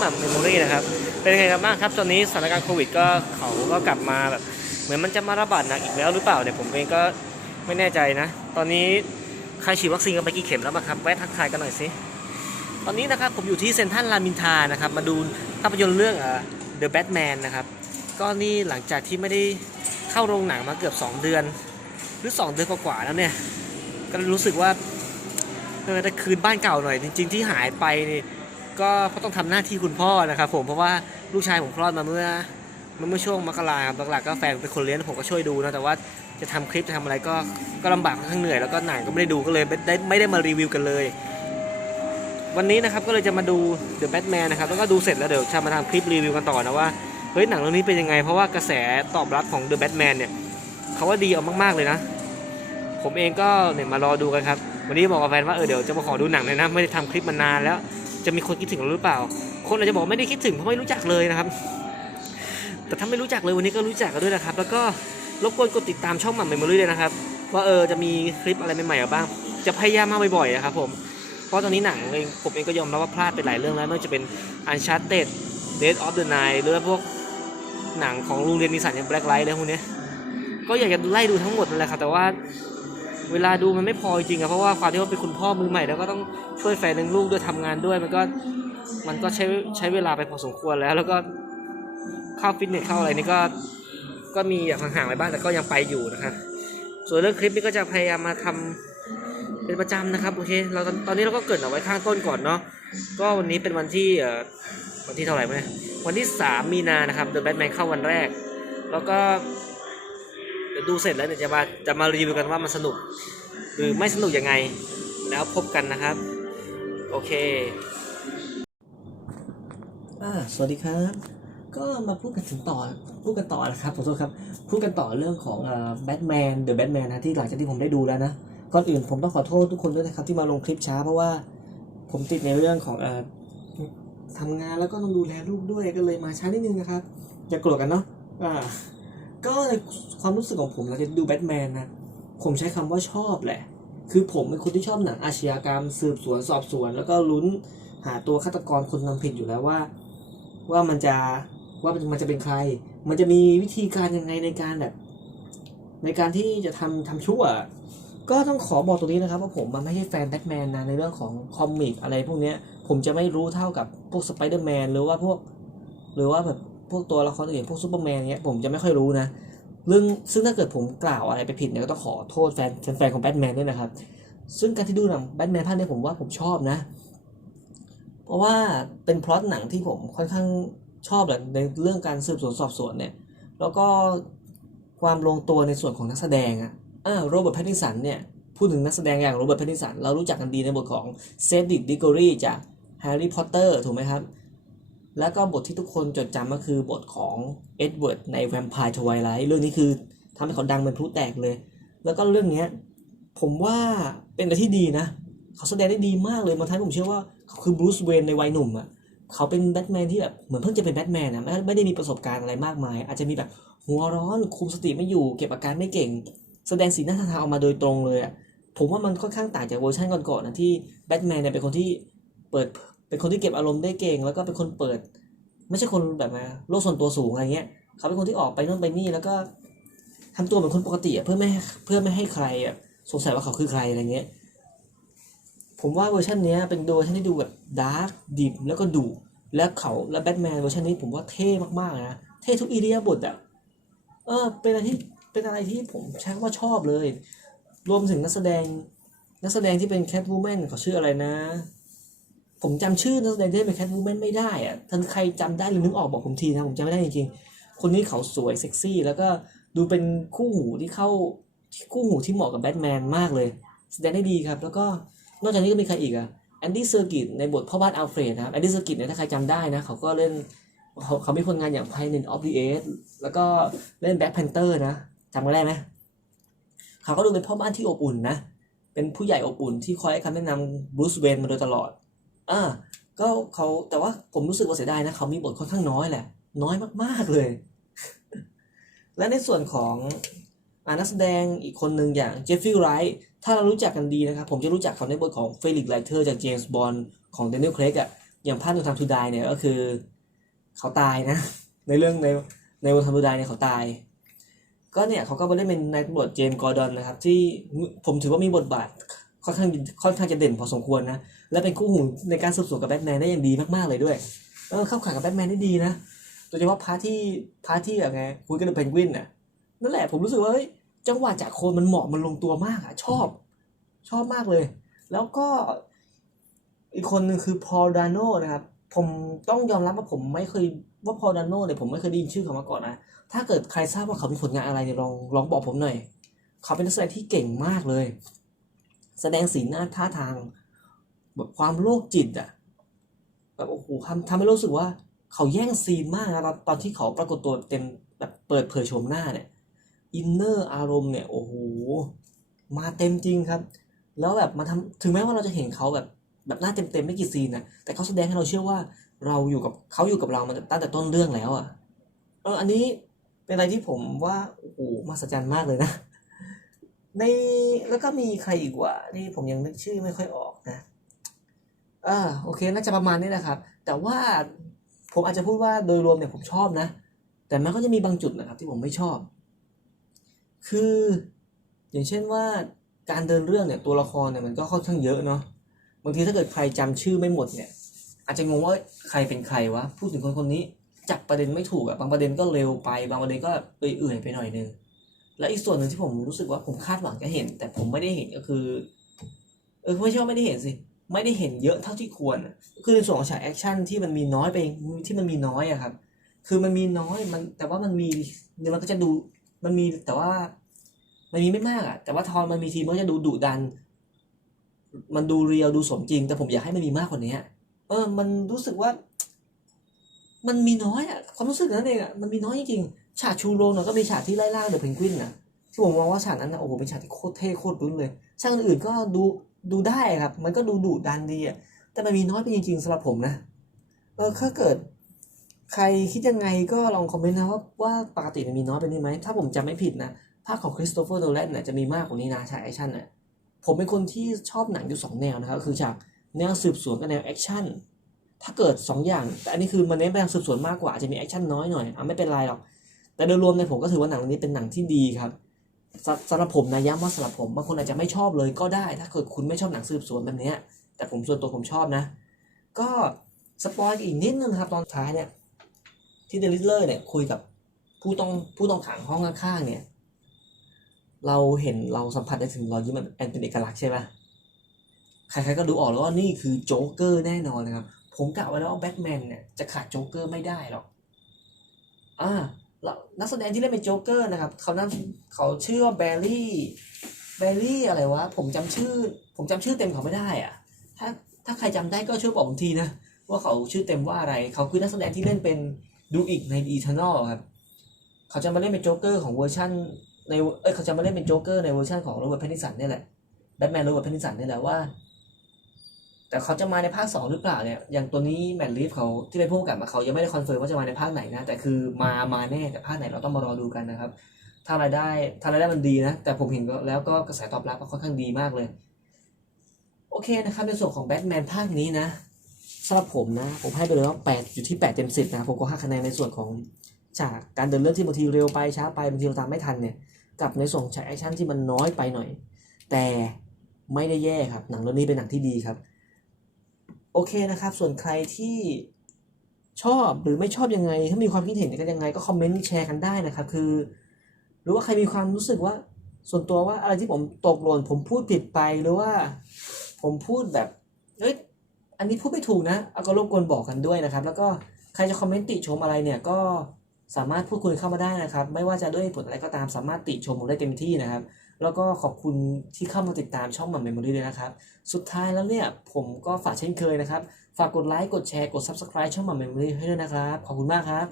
หม่ำเมมโมรี่นะครับ เป็นยังไงกันบ้างครับตอนนี้สถานการณ์โควิดก็เขาก็กลับมาแบบเหมือนมันจะมาระบาดหนักอีกแล้วหรือเปล่าเนี่ยผมเองก็ไม่แน่ใจนะ ตอนนี้ใครฉีดวัคซีนกันไปกี่เข็มแล้วบ้างครับแวะทักทายกันหน่อยสิตอนนี้นะครับผมอยู่ที่เซนทรัลรามินทานะครับมาดูภาพยนตร์เรื่องเอ่อ The Batman นะครับก็นี่หลังจากที่ไม่ได้เข้าโรงหนังมาเกือบ 2 เดือน หรือ 2 เดือนกว่าๆแล้วเนี่ยก็รู้สึกว่าเออแต่คืนบ้านเก่าหน่อย จริง ๆ ที่หายไปนี่ ก็เพราะต้องทำหน้าที่คุณพ่อนะครับผมเพราะว่าลูกชายผมคลอดมาเมื่อเมื่อช่วงมกราครับหลักๆก็แฟนเป็นคนเลี้ยงผมก็ช่วยดูนะแต่ว่าจะทำคลิปจะทำอะไรก็ก็ลำบากค่อนข้างเหนื่อยแล้วก็หนังก็ไม่ได้ดูก็เลยไม่ได้ไม่ได้มารีวิวกันเลย วันนี้นะครับก็เลยจะมาดู The Batman นนะครับแล้วก็ดูเสร็จแล้วเดี๋ยวจะมาทำคลิปรีวิวกันต่อนะว่าเฮ้ยหนังเรื่องนี้เป็นยังไง เพราะว่ากระแสตอบรับของ The Batman เนี่ยเขาว่าดีเอามากๆเลยนะ ผมเองก็เนี่ยมารอดูกันครับวันนี้บอกกับแฟนว่าเออเดี๋ยวจะมาขอดูหนังเลยนะไม่ได้ทำคลิปมานานแล้ว จะมีคนคิดถึงเราหรือเปล่า คนอาจจะบอกไม่ได้คิดถึงเพราะไม่รู้จักเลยนะครับ แต่ถ้าไม่รู้จักเลยวันนี้ก็รู้จักกันด้วยนะครับ แล้วก็รบกวนกดติดตามช่องหม่ำเมมโมรี่ด้วยนะครับ ว่าเออจะมีคลิปอะไรใหม่ๆบ้าง จะพยายามมาบ่อยๆนะครับผมเพราะตอนนี้หนังเองผมเองก็ยอมรับว่าพลาดไปหลายเรื่องแล้วไม่ว่าจะเป็น Uncharted Dead of the Night หรือว่าพวกหนังของลุงเรียนนิสันอย่าง Black Light อะไรพวกนี้ก็อยากจะไล่ดูทั้งหมดนั่นแหละครับแต่ว่า เวลาดูมันไม่พอจริงอะเพราะว่าความที่ว่าเป็นคุณพ่อมือใหม่แล้วก็ต้องช่วยแฟนเลี้ยงลูกด้วยทำงานด้วย มันก็มันก็ใช้ใช้เวลาไปพอสมควรแล้ว แล้วก็เข้าฟิตเนสเข้าอะไรนี่ก็ก็มีอย่างห่างๆไปบ้างแต่ก็ยังไปอยู่นะครับส่วนเรื่องคลิปนี้ก็จะพยายามมาทำเป็นประจำนะครับโอเคเราตอนนี้เราก็เกิดเอาไว้ข้างต้นก่อนเนาะก็วันนี้เป็นวันที่เอ่อวันที่เท่าไหร่ไหมวันที่ 3 มีนานะครับ The Batman เข้าวันแรก แล้วก็ ดี๋ยวดูเสร็จแล้วเนี่ยจะมาจะมารีวิวกันว่ามันสนุกหรือไม่สนุกยังไง แล้วพบกันนะครับ โอเคอ่าสวัสดีครับ ก็มาพูดกันถึงต่อพูดกันต่อนะครับขอโทษครับ พูดกันต่อเรื่องของแบทแมนเดอะแบทแมนนะที่หลังจากที่ผมได้ดูแล้วนะก่อนอื่นผมต้องขอโทษทุกคนด้วยนะครับที่มาลงคลิปช้าเพราะว่าผมติดในเรื่องของเอ่อทำงานแล้วก็ต้องดูแลลูกด้วยก็เลยมาช้านิดนึงนะครับอย่าโกรธกันเนาะอ่า ก็ในความรู้สึกของผมเราจะดูแบทแมนนะ ผมใช้คำว่าชอบแหละ คือผมเป็นคนที่ชอบหนังอาชญากรรม สืบสวนสอบสวน แล้วก็ลุ้นหาตัวฆาตกรคนทำผิดอยู่แล้วว่า ว่ามันจะว่ามันจะเป็นใคร มันจะมีวิธีการยังไงในการแบบ ในการที่จะทำทำชั่ว ก็ต้องขอบอกตรงนี้นะครับว่าผมมันไม่ใช่แฟนแบทแมนนะในเรื่องของคอมิกอะไรพวกเนี้ย ผมจะไม่รู้เท่ากับพวกสไปเดอร์แมนหรือว่าพวก หรือว่าแบบ พวกตัวละครอื่นพวกซูเปอร์แมนเนี้ยผมจะไม่ค่อยรู้นะเรื่องซึ่งถ้าเกิดผมกล่าวอะไรไปผิดเนี่ยก็ต้องขอโทษแฟนแฟนของแบทแมนด้วยนะครับ ซึ่งการที่ดูหนังแบทแมนภาคนี้ผมว่าผมชอบนะ เพราะว่าเป็นพล็อตหนังที่ผมค่อนข้างชอบแหละในเรื่องการสืบสวนสอบสวนเนี่ย แล้วก็ความลงตัวในส่วนของนักแสดงอะอ่าโรเบิร์ตแพตตินสันเนี่ยพูดถึงนักแสดงอย่างโรเบิร์ตแพตตินสันเรารู้จักกันดีในบทของเซฟดิกดิกอรี่จากแฮร์รี่พอตเตอร์ถูกไหมครับ แล้วก็บทที่ทุกคนจดจำก็คือบทของเอ็ดเวิร์ดในแวมไพร์ทวายไลท์เรื่องนี้คือทำให้เขาดังเป็นพลุแตกเลย แล้วก็เรื่องเนี้ยผมว่าเป็นอะไรที่ดีนะ เขาแสดงได้ดีมากเลยบางท่านผมเชื่อว่าเขาคือบรูซเวนในวัยหนุ่มอะเขาเป็นแบทแมนที่แบบเหมือนเพิ่งจะเป็นแบทแมนนะไม่ไม่ได้มีประสบการณ์อะไรมากมาย อาจจะมีแบบหัวร้อนคุมสติไม่อยู่เก็บอาการไม่เก่ง แสดงสีหน้าท่าทางออกมาโดยตรงเลยอะผมว่ามันค่อนข้างต่างจากเวอร์ชันก่อนๆนะที่แบทแมนเนี่ยเป็นคนที่เปิดเป็นคนที่เก็บอารมณ์ได้เก่ง แล้วก็เป็นคนเปิด ไม่ใช่คนแบบมาโลกส่วนตัวสูงอะไรเงี้ย เขาเป็นคนที่ออกไปนู่นไปนี่แล้วก็ทำตัวเหมือนคนปกติอะเพื่อไม่เพื่อไม่ให้ใครอะสงสัยว่าเขาคือใครอะไรเงี้ย ผมว่าเวอร์ชันนี้เป็นเวอร์ชันที่ดูแบบดาร์กดิบแล้วก็ดุแล้วเขาและแบทแมนเวอร์ชันนี้ผมว่าเท่มากๆนะเท่ทุกอิเดียบทอะเออเป็นอะไรที่เป็นอะไรที่ผมใช้ว่าชอบเลย รวมถึงนักแสดงนักแสดงที่เป็นแคทวูแมนเขาชื่ออะไรนะ ผมจำชื่อนักแสดงที่เป็นแคทวูแมนไม่ได้อะท่านใครจำได้หรือนึกออกบอกผมทีนะผมจำไม่ได้จริงๆ คนนี้เขาสวยเซ็กซี่ แล้วก็ดูเป็นคู่หูที่เข้าคู่หูที่เหมาะกับแบทแมนมากเลย แสดงได้ดีครับ แล้วก็นอกจากนี้ก็มีใครอีกอะแอนดี้เซอร์กิตในบทพ่อบ้านอัลเฟรดนะครับแอนดี้เซอร์กิตเนี่ยถ้าใครจำได้นะ เขาก็เล่นเขาเขามีผลงานอย่าง Pioneer of the Age แล้วก็เล่น Black Panther นะจำกันได้ไหมเขาก็ดูเป็นพ่อบ้านที่อบอุ่นนะ เป็นผู้ใหญ่อบอุ่นที่คอยให้คำแนะนำบรูซเวนมาโดยตลอด อ่าก็เขาแต่ว่าผมรู้สึกว่าเสียดายนะเขามีบทค่อนข้างน้อยแหละ น้อยมากๆเลย และในส่วนของอานักแสดงอีกคนหนึ่งอย่างเจฟฟี่ไรท์ถ้าเรารู้จักกันดีนะครับ ผมจะรู้จักเขาในบทของเฟลิกไลเทอร์จากเจมส์บอนด์ของเดนิเอลเครกอะอย่างภาคนูทามทูไดเนี่ยก็คือ เขาตายนะ ในเรื่องในในวันทามทูไดเนี่ยเขาตาย ก็เนี่ยเขาก็มาเล่นเป็นนายตำรวจเจมส์กอร์ดอนนะครับ ที่ผมถือว่ามีบทบาท ค่อนข้างค่อนข้างจะเด่นพอสมควรนะ และเป็นคู่หูในการสืบสวนกับแบทแมนได้อย่างดีมากๆเลยด้วยเออเข้าขากับแบทแมนได้ดีนะโดยเฉพาะพาร์ทที่พาร์ทที่แบบไงคุยกันกับเพนกวินน่ะนั่นแหละผมรู้สึกว่าเฮ้ยจังหวะจากโคนมันเหมาะมันลงตัวมากอะชอบ ชอบมากเลย แล้วก็อีกคนหนึ่งคือพอลดานโนนะครับ ผมต้องยอมรับว่าผมไม่เคยว่าพอลดานโนเนี่ยผมไม่เคยได้ยินชื่อเขามาก่อนนะถ้าเกิดใครทราบว่าเขามีผลงานอะไรเนี่ยลองลองบอกผมหน่อย เขาเป็นนักแสดงที่เก่งมากเลย แสดงสีหน้าท่าทางแบบความโรคจิตอะแบบโอ้โหทำทำให้รู้สึกว่า เขาแย่งซีนมากนะครับตอนที่เขาปรากฏตัวเต็มแบบเปิดเผยโฉมหน้าเนี่ยอินเนอร์อารมณ์เนี่ยโอ้โหมาเต็มจริงครับ แล้วแบบมาทำถึงแม้ว่าเราจะเห็นเขาแบบแบบหน้าเต็มๆไม่กี่ซีนนะแต่เขาแสดงให้เราเชื่อว่าเราอยู่กับเขาอยู่กับเรามาตั้งแต่ต้นเรื่องแล้วอะเอออันนี้เป็นอะไรที่ผมว่าโอ้โหมหัศจรรย์มากเลยนะ ในแล้วก็มีใครอีกวะที่ผมยังนึกชื่อไม่ค่อยออกนะอ่าโอเคน่าจะประมาณนี้นะครับ แต่ว่าผมอาจจะพูดว่าโดยรวมเนี่ยผมชอบนะ แต่มันก็จะมีบางจุดนะครับที่ผมไม่ชอบ คือ อย่างเช่นว่าการเดินเรื่องเนี่ยตัวละครเนี่ยมันก็ค่อนข้างเยอะเนาะบางทีถ้าเกิดใครจำชื่อไม่หมดเนี่ย อาจจะงงว่าใครเป็นใครวะพูดถึงคนคนนี้จับประเด็นไม่ถูกอะบางประเด็นก็เร็วไป บางประเด็นก็เอื่อยๆไปหน่อยนึง และอีกส่วนหนึ่งที่ผมรู้สึกว่าผมคาดหวังจะเห็น แต่ผมไม่ได้เห็นก็คือ เออไม่ใช่ว่าไม่ได้เห็นสิไม่ได้เห็นเยอะเท่าที่ควรคือในส่วนของฉากแอคชั่นที่มันมีน้อยไปที่มันมีน้อยอะครับ คือมันมีน้อยมันแต่ว่ามันมีเดี๋ยมันก็จะดูมันมีแต่ว่ามันมีไม่มากอะแต่ว่าทอนมันมีทีมันก็จะดูดุดัน มันดูเรียวดูสมจริง แต่ผมอยากให้มันมีมากกว่านี้เออ มันรู้สึกว่า มันมีน้อยอะความรู้สึกนั้นเองอะมันมีน้อยจริงๆ ฉากชูโรงเนาะก็มีฉากที่ไล่ล่าเดอะเพนกวินนะที่ผมมองว่าฉากนั้นนะโอ้โหเป็นฉากที่โคตรเท่โคตรลุ้นเลยฉากอื่นก็ดูดูได้ครับ มันก็ดูดุดันดีอะแต่มันมีน้อยไปจริงๆสำหรับผมนะเออถ้าเกิด ใครคิดยังไงก็ลองคอมเมนต์นะว่าว่าปกติมันมีน้อยไปนี่ไหมถ้าผมจำไม่ผิดนะภาคของคริสโตเฟอร์โนแลนเนี่ยจะมีมากกว่านี้นะฉากแอคชั่นน่ะผมเป็นคนที่ชอบหนังอยู่สองแนวนะครับคือฉากแนวสืบสวนกับแนวแอคชั่นถ้าเกิดสองอย่าง แต่อันนี้คือมันเน้นไปทางสืบสวนมากกว่าอาจจะมีแอคชั่นน้อยหน่อยอะไม่เป็นไรหรอก แต่โดยรวมเนี่ยผมก็ถือว่าหนังเรื่องนี้เป็นหนังที่ดีครับสสำหรับผมนะย้ำว่าสำหรับผมบางคนอาจจะไม่ชอบเลยก็ได้ ถ้าเกิดคุณไม่ชอบหนังสืบสวนแบบนี้แต่ผมส่วนตัวผมชอบนะ ก็สปอยอีกนิดนึงครับตอนท้ายเนี่ยที่เดลิสเลอร์เนี่ยคุยกับผู้ต้องผู้ต้องขังห้องข้างๆเนี่ยเราเห็นเราสัมผัสได้ถึงรอยยิ้มแอนเป็นเอกลักษณ์ใช่ปะใครๆก็ดูออกแล้วว่านี่คือโจ๊กเกอร์แน่นอนนะครับ ผมกะไว้แล้วว่าแบทแมนเนี่ยจะขาดโจ๊กเกอร์ไม่ได้หรอกอ่า นักแสดงที่เล่นเป็นโจ๊กเกอร์นะครับเขานั่นเขาชื่อว่าแบร์รี่แบร์รี่อะไรวะผมจำชื่อ ผมจำชื่อเต็มเขาไม่ได้อะ ถ้าถ้าใครจำได้ก็ช่วยบอกผมทีนะ ว่าเขาชื่อเต็มว่าอะไร เขาคือนักแสดงที่เล่นเป็นดูอีกในอีเทอร์นอลครับเขาจะมาเล่นเป็นโจ๊กเกอร์ของเวอร์ชันในเอ้ยเขาจะมาเล่นเป็นโจ๊กเกอร์ในเวอร์ชันของโรเบิร์ตแพตติสันนี่แหละแบทแมนโรเบิร์ตแพตติสันนี่แหละว่า แต่เขาจะมาในภาคสองหรือเปล่าเนี่ย อย่างตัวนี้แมทลีฟเขาที่เป็นผู้กำกับมาเขายังไม่ได้คอนเฟิร์มว่าจะมาในภาคไหนนะ แต่คือมามาแน่แต่ภาคไหนเราต้องมารอดูกันนะครับ ถ้ารายได้ถ้ารายได้มันดีนะ แต่ผมเห็นแล้วก็กระแสตอบรับก็ค่อนข้างดีมากเลย โอเคนะครับในส่วนของแบทแมนภาคนี้นะสำหรับผมนะ ผมให้ไปเลยว่า8อยู่ที่8เต็ม10นะผมก็ห้คะแนนในส่วนของฉากการเดินเรื่องที่บางทีเร็วไปช้าไปบางทีเราตามไม่ทันเนี่ยกับในส่วนของฉากแอคชั่นที่มันน้อยไปหน่อย แต่ไม่ได้แย่ครับหนังเรื่องนี้เป็นหนังที่ดีครับ โอเคนะครับ ส่วนใครที่ชอบหรือไม่ชอบยังไง ถ้ามีความคิดเห็นกันยังไงก็คอมเมนต์แชร์กันได้นะครับ คือ หรือว่าใครมีความรู้สึกว่า ส่วนตัวว่าอะไรที่ผมตกหล่นผมพูดผิดไปหรือว่า ผมพูดแบบเอ้ยอันนี้พูดไม่ถูกนะเอาก็รบกวนบอกกันด้วยนะครับ แล้วก็ใครจะคอมเมนต์ติชมอะไรเนี่ยก็สามารถพูดคุยเข้ามาได้นะครับ ไม่ว่าจะด้วยผลอะไรก็ตามสามารถติชมผมได้เต็มที่นะครับ แล้วก็ขอบคุณที่เข้ามาติดตามช่องหม่ำเมมโมรี่ด้วยนะครับ สุดท้ายแล้วเนี่ยผมก็ฝากเช่นเคยนะครับ ฝากกดไลค์ กดแชร์ กด Subscribe ช่องหม่ำเมมโมรี่ให้ด้วยนะครับ ขอบคุณมากครับ